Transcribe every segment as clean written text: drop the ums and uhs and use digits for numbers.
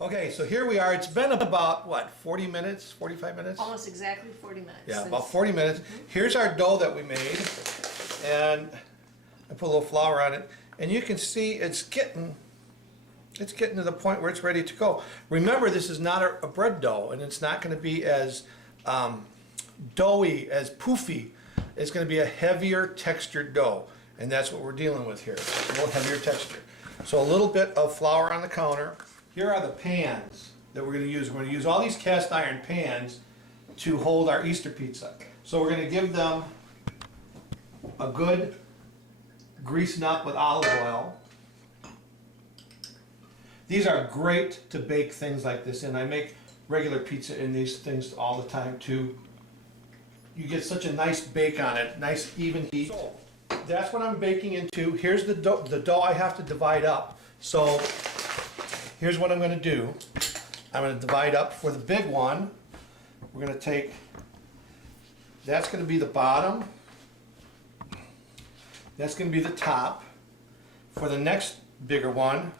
Okay, so here we are. It's been about, what, 40 minutes, 45 minutes? Almost exactly 40 minutes. Yeah, about 40 minutes. Here's our dough that we made, and I put a little flour on it, and you can see it's getting to the point where it's ready to go. Remember, this is not a bread dough, and it's not going to be as doughy, as poofy. It's going to be a heavier textured dough, and that's what we're dealing with here, a little heavier texture. So a little bit of flour on the counter. Here are the pans that we're going to use. We're going to use all these cast iron pans to hold our Easter pizza. So we're going to give them a good greasing up with olive oil. These are great to bake things like this in. I make regular pizza in these things all the time too. You get such a nice bake on it, nice even heat. So that's what I'm baking into. Here's the dough I have to divide up. So here's what I'm going to do. I'm going to divide up for the big one. We're going to take, that's going to be the bottom. That's going to be the top. For the next bigger one,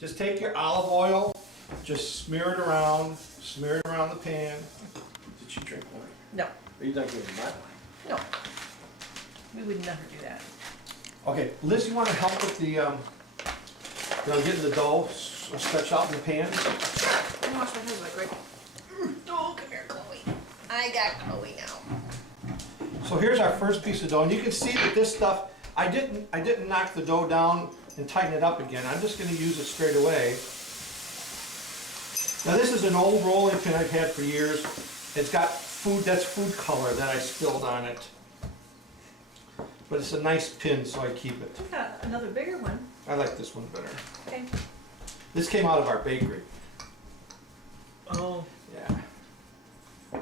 just take your olive oil, just smear it around the pan. Did you drink more? No, Are you not giving that? no. We would never do that. Okay, Liz, you want to help with the, getting the dough stretched out in the pan? I wash my hands like right. Oh, come here, Chloe. I got Chloe now. So here's our first piece of dough, and you can see that this stuff, I didn't knock the dough down and tighten it up again. I'm just going to use it straight away. Now this is an old rolling pin I've had for years. It's got food, that's food color that I spilled on it. But it's a nice pin, so I keep it. We got another bigger one. I like this one better. Okay. This came out of our bakery. Oh. Yeah.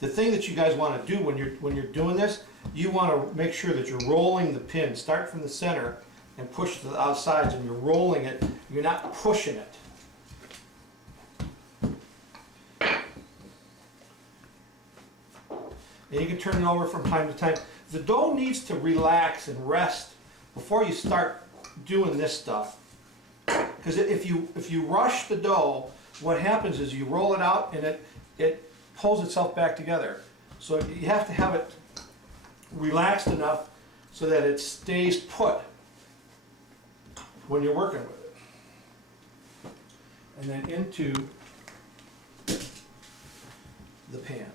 The thing that you guys want to do when you're doing this, you want to make sure that you're rolling the pin. Start from the center and push to the outsides, and you're rolling it. You're not pushing it. And you can turn it over from time to time. The dough needs to relax and rest before you start doing this stuff. Because if you rush the dough, what happens is you roll it out and it pulls itself back together. So you have to have it relaxed enough so that it stays put when you're working with it. And then into the pan.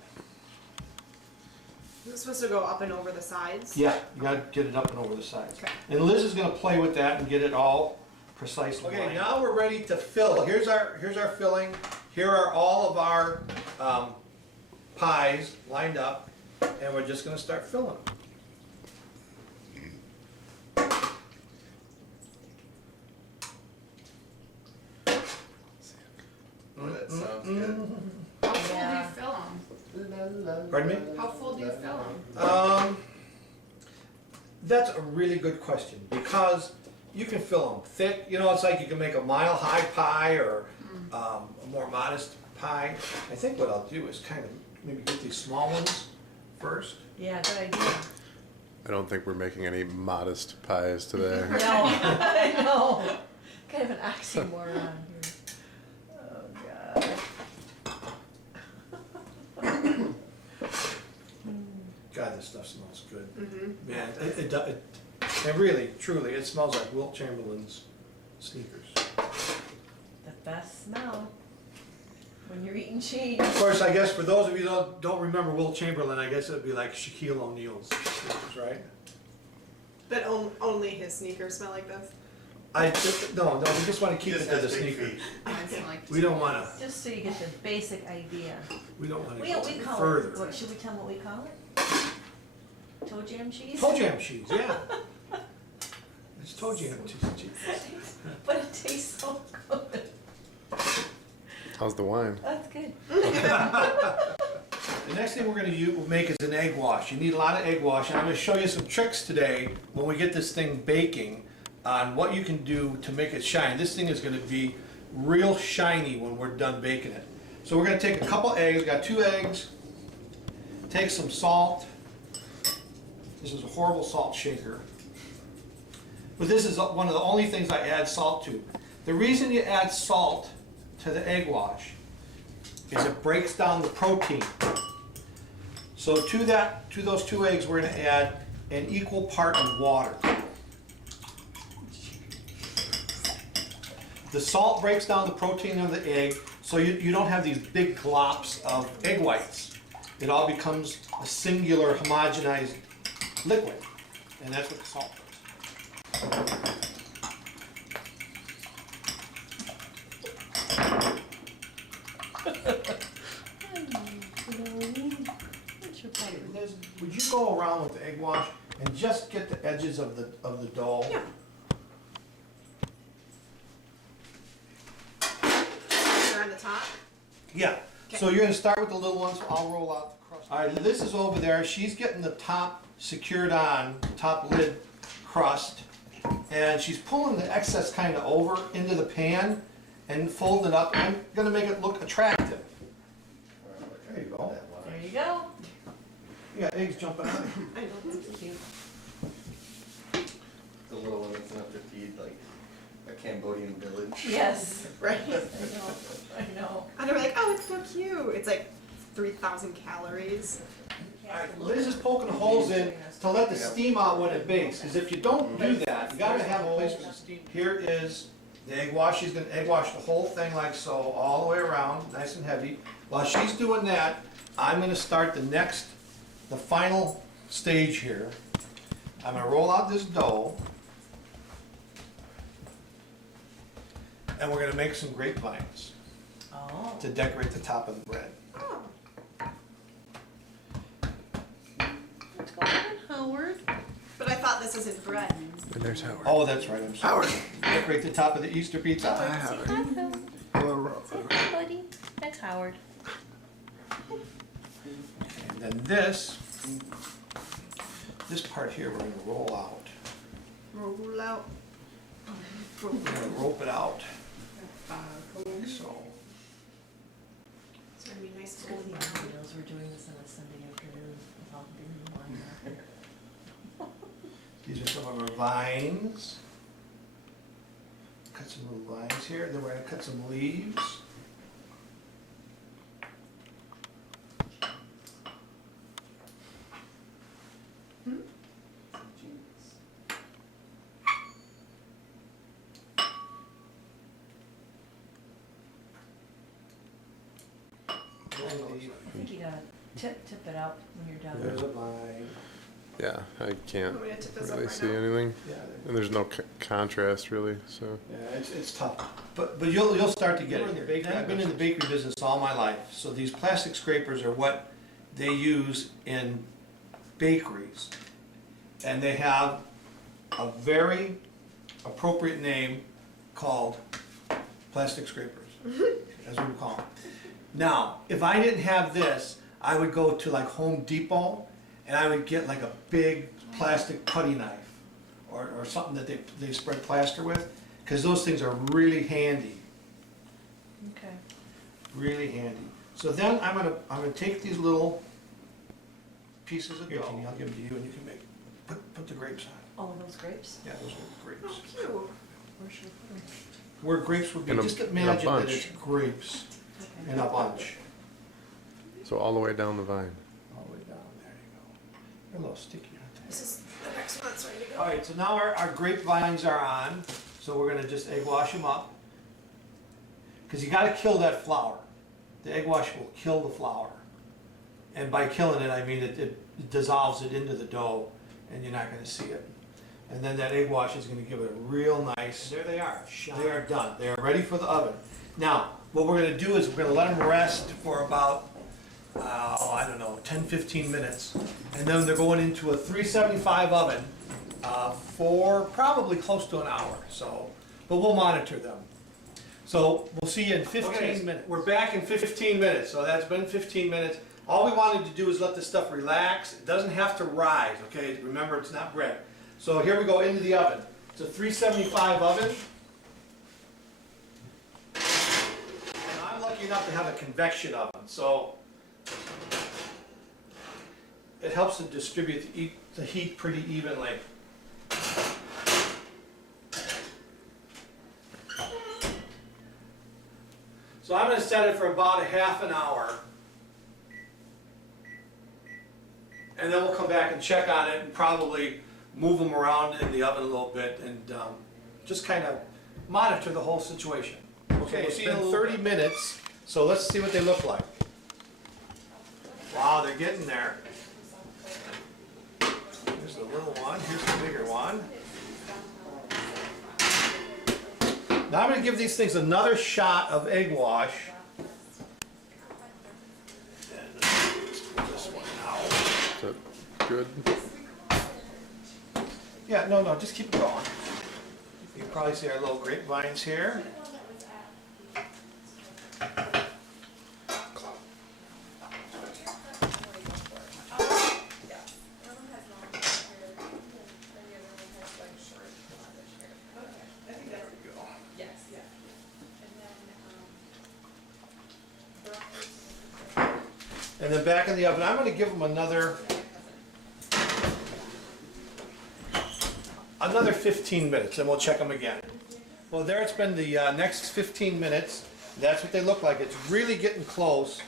Is it supposed to go up and over the sides? Yeah, you gotta get it up and over the sides. Okay. And Liz is gonna play with that and get it all precisely. Okay, now we're ready to fill. Here's our filling. Here are all of our pies lined up, and we're just gonna start filling them. Oh, that sounds good. How full Yeah. do you fill them? Pardon me? How full do you fill them? That's a really good question, because you can fill them thick. You know, it's like you can make a mile-high pie or a more modest pie. I think what I'll do is kind of maybe get these small ones first. Yeah, good idea. I don't think we're making any modest pies today. No, I know. Kind of an oxymoron here. Oh, God. God, this stuff smells good. Man, it really, truly, it smells like Wilt Chamberlain's sneakers. The best smell when you're eating cheese. Of course, I guess for those of you that don't remember Wilt Chamberlain, I guess it would be like Shaquille O'Neal's sneakers, right? But only his sneakers smell like this? No, we just want to keep it to the sneaker. I don't like We don't want to, Just so you get the basic idea. we don't want to We go call further. it, what, should we tell them what we call it? Toe jam cheese? Toe jam cheese, yeah. It's toe jam cheese. But it tastes so good. How's the wine? That's good. The next thing we're going to make is an egg wash. You need a lot of egg wash, and I'm going to show you some tricks today when we get this thing baking on what you can do to make it shine. This thing is going to be real shiny when we're done baking it. So we're going to take a couple eggs, got 2 eggs, take some salt. This is a horrible salt shaker. But this is one of the only things I add salt to. The reason you add salt to the egg wash is it breaks down the protein. So to those 2 eggs, we're gonna add an equal part of water. The salt breaks down the protein of the egg, so you don't have these big glops of egg whites. It all becomes a singular homogenized liquid, and that's what the salt does. Liz, would you go around with the egg wash and just get the edges of the dough? Yeah. They're on the top. Yeah, so you're gonna start with the little ones, I'll roll out the crust. All right, Liz is over there, she's getting the top secured on, top lid crust, and she's pulling the excess kind of over into the pan and folding it up. I'm gonna make it look attractive. There you go. There you go. You got eggs jumping out. I know. That's cute. The little one that's enough to feed like a Cambodian village. Yes. Right. I know. I know. And they're like, oh, it's so cute. It's like 3,000 calories. All right, Liz is poking holes in to let the steam out when it bakes, because if you don't do that, you gotta have a place for the steam. Here is the egg wash, she's gonna egg wash the whole thing like so, all the way around, nice and heavy. While she's doing that, I'm gonna start the final stage here. I'm gonna roll out this dough, and we're gonna make some grapevines Oh. to decorate the top of the bread. Oh. What's going on, Howard? But I thought this isn't bread. And there's Howard. Oh, that's right, I'm sorry. Decorate the top of the Easter pizza. Say hi, Howard. Say hi, buddy. That's Howard. And then this part here, we're gonna roll out. Roll out. We're gonna rope it out, like so. It's gonna be nice It's to gonna be videos. We're doing this on a Sunday afternoon without being wine out here. These are some of our vines. Cut some little vines here, then we're gonna cut some leaves. I think you gotta tip it out when you're done. There's a vine. Yeah, I can't Want me to tip this up really right see now? anything. Yeah, And there's no contrast really, so. yeah, it's tough, but you'll start to get it. I've been in the bakery business all my life, so these plastic scrapers are what they use in bakeries, and they have a very appropriate name called plastic scrapers, as we call them. Now, if I didn't have this, I would go to like Home Depot and I would get like a big plastic putty knife or something that they spread plaster with, because those things are really handy, Okay. really handy. So then I'm gonna take these little pieces of dough, I'll give them to you and you can put the grapes on. All of those grapes? Yeah, those are grapes. Oh, cute. Where should we put them? Where grapes would be, In a- just in a imagine that bunch. it's grapes Okay. in a bunch. So all the way down the vine. All the way down, there you go. They're a little sticky, aren't they? This is the next one's ready to go. All right, so now our grapevines are on, so we're gonna just egg wash them up. Because you gotta kill that flour. The egg wash will kill the flour. And by killing it, I mean it dissolves it into the dough and you're not gonna see it. And then that egg wash is gonna give it a real nice, there they are, they are done. They are ready for the oven. Now, what we're gonna do is we're gonna let them rest for about, I don't know, 10-15 minutes. And then they're going into a 375 oven for probably close to an hour, so, but we'll monitor them. So we'll see you in 15 minutes. We're back in 15 minutes, so that's been 15 minutes. All we wanted to do is let this stuff relax. It doesn't have to rise, okay? Remember, it's not bread. So here we go into the oven. It's a 375 oven. And I'm lucky enough to have a convection oven, so it helps to distribute the heat pretty evenly. So I'm gonna set it for about a half an hour. And then we'll come back and check on it and probably move them around in the oven a little bit and just kind of monitor the whole situation. Okay, it's been 30 minutes, so let's see what they look like. Wow, they're getting there. Here's the little one, here's the bigger one. Now I'm going to give these things another shot of egg wash. And let's pull this one out. Is that good? Yeah, no, just keep it going. You can probably see our little grapevines here. And then back in the oven, I'm going to give them another 15 minutes, and we'll check them again. Well, there it's been the next 15 minutes. That's what they look like. It's really getting close,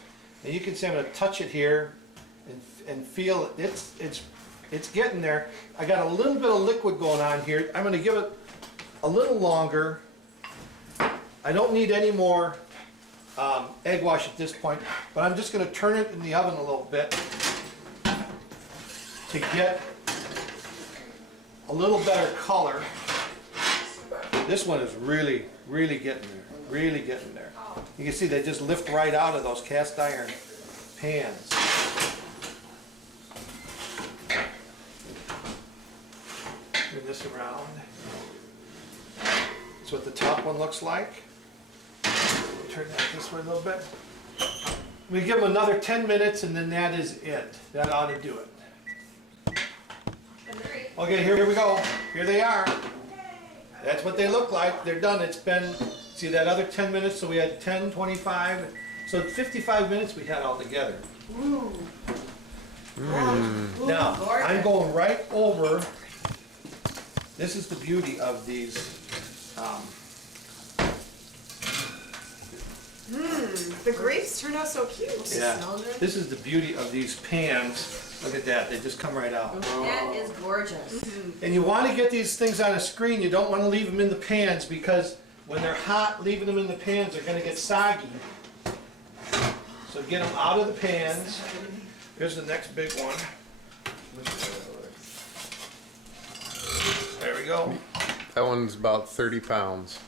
and you can see I'm going to touch it here and feel it. It's getting there. I got a little bit of liquid going on here. I'm going to give it a little longer. I don't need any more egg wash at this point, but I'm just going to turn it in the oven a little bit to get a little better color. This one is really getting there, really getting there. You can see they just lift right out of those cast iron pans. Turn this around. That's what the top one looks like. Turn that this way a little bit. We give them another 10 minutes and then that is it. That ought to do it. Okay, here we go. Here they are. That's what they look like. They're done. It's been, see that other 10 minutes, so we had 10, 25, so 55 minutes we had all together. Ooh. Now, I'm going right over, this is the beauty of these, The grapes turned out so cute. yeah, Smell good? this is the beauty of these pans. Look at that, they just come right out. That is gorgeous. And you want to get these things on a screen, you don't want to leave them in the pans because when they're hot, leaving them in the pans, they're going to get soggy. So get them out of the pans. Here's the next big one. There we go. That one's about 30 pounds.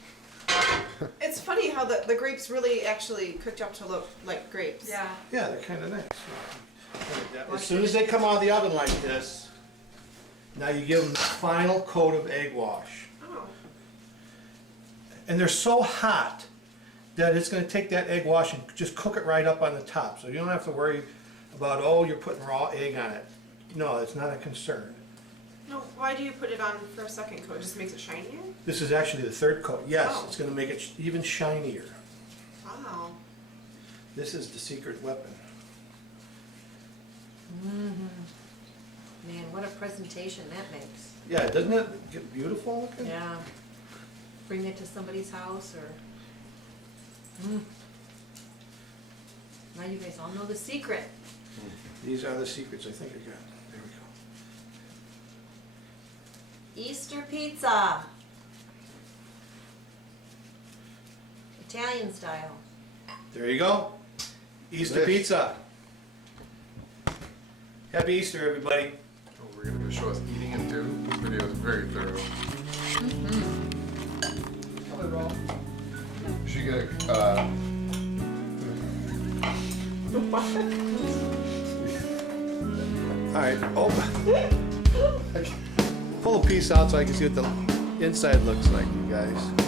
It's funny how the grapes really actually cooked up to look like grapes. Yeah. Yeah, they're kind of nice. As soon as they come out of the oven like this, now you give them the final coat of egg wash. Oh. And they're so hot that it's going to take that egg wash and just cook it right up on the top. So you don't have to worry about, oh, you're putting raw egg on it. No, it's not a concern. No, why do you put it on for a second coat? It just makes it shinier? This is actually the third coat. Yes, Oh. it's going to make it even shinier. Wow. This is the secret weapon. Man, what a presentation that makes. Yeah, doesn't it get beautiful looking? Yeah. Bring it to somebody's house or. Now you guys all know the secret. These are the secrets I think I got. There we go. Easter pizza. Italian style. There you go. Easter Yes. pizza. Happy Easter, everybody. Oh, we're gonna show us eating it too. This video is very thorough. We should get a, All right, pull a piece out so I can see what the inside looks like, you guys.